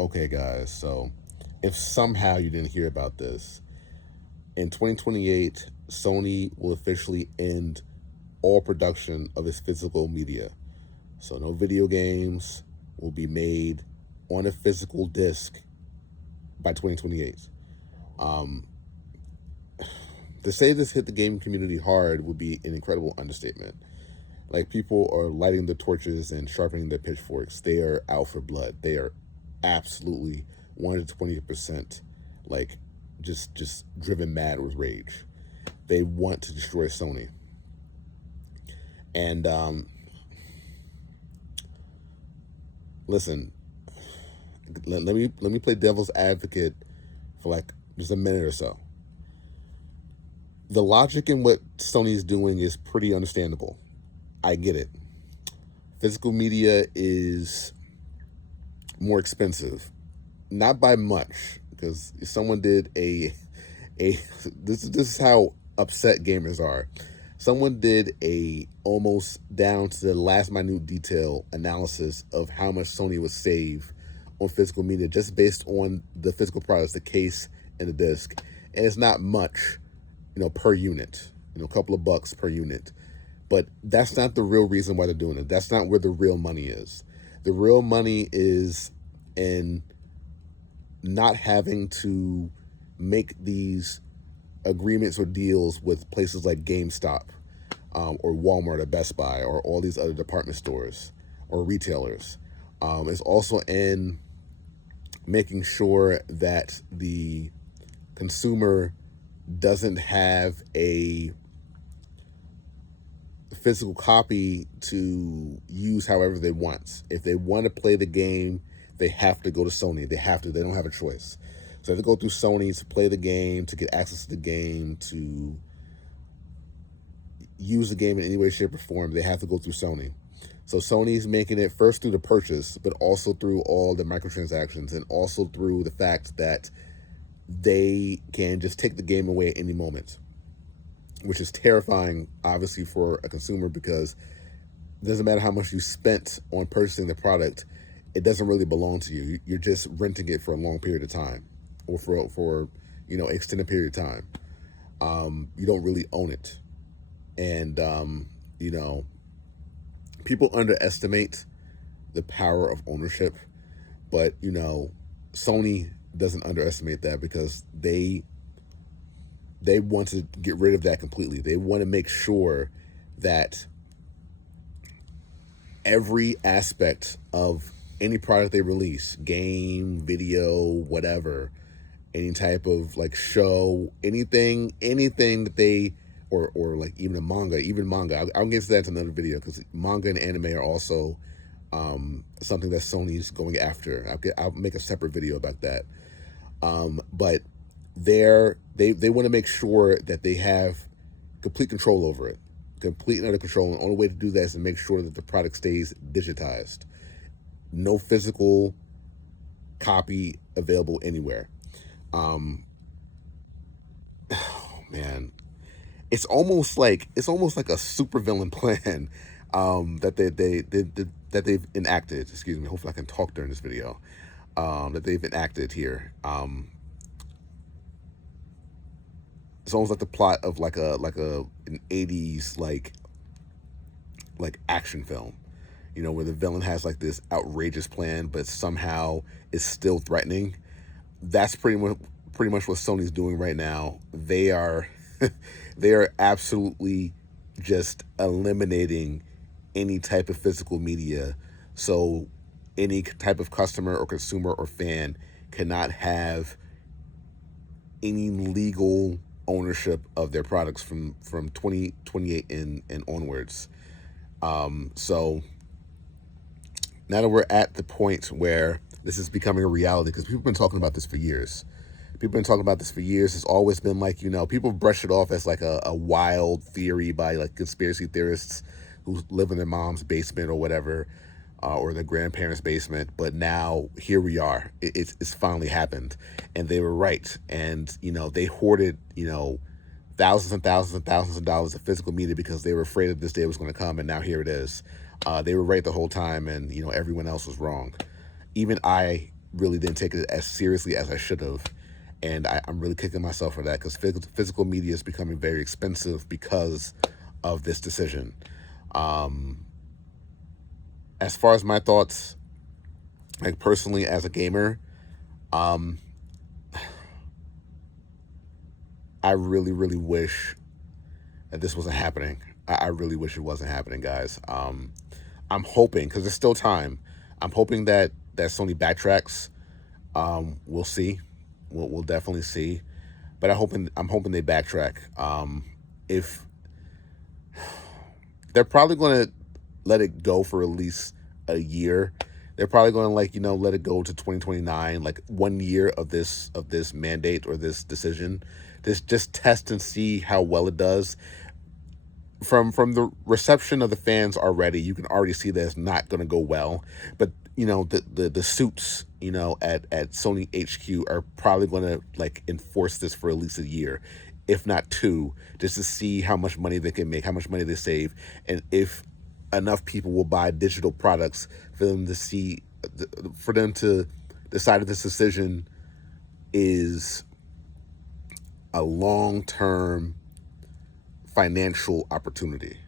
Okay, guys, so if somehow you didn't hear about this, in 2028, Sony will officially end all production of its physical media. So, no video games will be made on a physical disc by 2028. Um, to say this hit the game community hard would be an incredible understatement. Like, people are lighting the torches and sharpening their pitchforks. They are out for blood. They are absolutely 120% like just driven mad with rage. They want to destroy Sony. And listen, let me play devil's advocate for like just a minute or so. The logic in what Sony's doing is pretty understandable. I get it. Physical media is more expensive, not by much, because someone did a this is how upset gamers are. Someone did a almost down to the last minute detail analysis of how much Sony would save on physical media just based on the physical products, the case and the disc, and it's not much, per unit, a couple of bucks per unit. But that's not the real reason why they're doing it. That's not where the real money is. The real money is in not having to make these agreements or deals with places like GameStop, or Walmart or Best Buy or all these other department stores or retailers. It's also in making sure that the consumer doesn't have a physical copy to use however they want. If they want to play the game, they have to go to Sony. They have to. They don't have a choice. So they have to go through Sony to play the game, to get access to the game, to use the game in any way, shape, or form. They have to go through Sony. So Sony's making it first through the purchase, but also through all the microtransactions, and also through the fact that they can just take the game away at any moment, which is terrifying, obviously, for a consumer, because it doesn't matter how much you spent on purchasing the product, it doesn't really belong to you. You're just renting it for a long period of time, or for extended period of time. You don't really own it, and people underestimate the power of ownership, but Sony doesn't underestimate that, because they want to get rid of that completely. They want to make sure that every aspect of any product they release, game, video, whatever, any type of like show, anything that they, or like even a manga, I'll get to that in another video, because manga and anime are also something that Sony's going after. I'll make a separate video about that. But they want to make sure that they have complete control over it, complete and utter control. And the only way to do that is to make sure that the product stays digitized. No physical copy available anywhere. Oh man, it's almost like a supervillain plan that that they've enacted. Excuse me. Hopefully, I can talk during this video. That they've enacted here. It's almost like the plot of like an 80s like action film, where the villain has like this outrageous plan, but somehow is still threatening. That's pretty much what Sony's doing right now. They are they are absolutely just eliminating any type of physical media, so any type of customer or consumer or fan cannot have any legal ownership of their products from 2028 and onwards. So now that we're at the point where this is becoming a reality, because people have been talking about this for years. It's always been like, people brush it off as like a wild theory by like conspiracy theorists who live in their mom's basement or whatever, or their grandparents' basement. But now here we are. It's finally happened, and they were right. And they hoarded thousands and thousands and thousands of dollars of physical media because they were afraid that this day was going to come. And now here it is. They were right the whole time, and everyone else was wrong. Even I really didn't take it as seriously as I should have. And I'm really kicking myself for that, because physical media is becoming very expensive because of this decision. As far as my thoughts, like personally as a gamer, I really, really wish that this wasn't happening. I really wish it wasn't happening, guys. I'm hoping, because there's still time. I'm hoping that Sony backtracks. We'll see. We'll definitely see. But I'm hoping they backtrack. If they're probably going to let it go for at least a year. They're probably going to, like, let it go to 2029, like 1 year of this mandate or this decision. Just test and see how well it does. From the reception of the fans already, you can already see that it's not going to go well. But the suits at Sony HQ are probably going to like enforce this for at least a year, if not two, just to see how much money they can make, how much money they save, and if enough people will buy digital products for them to decide if this decision is a long-term financial opportunity.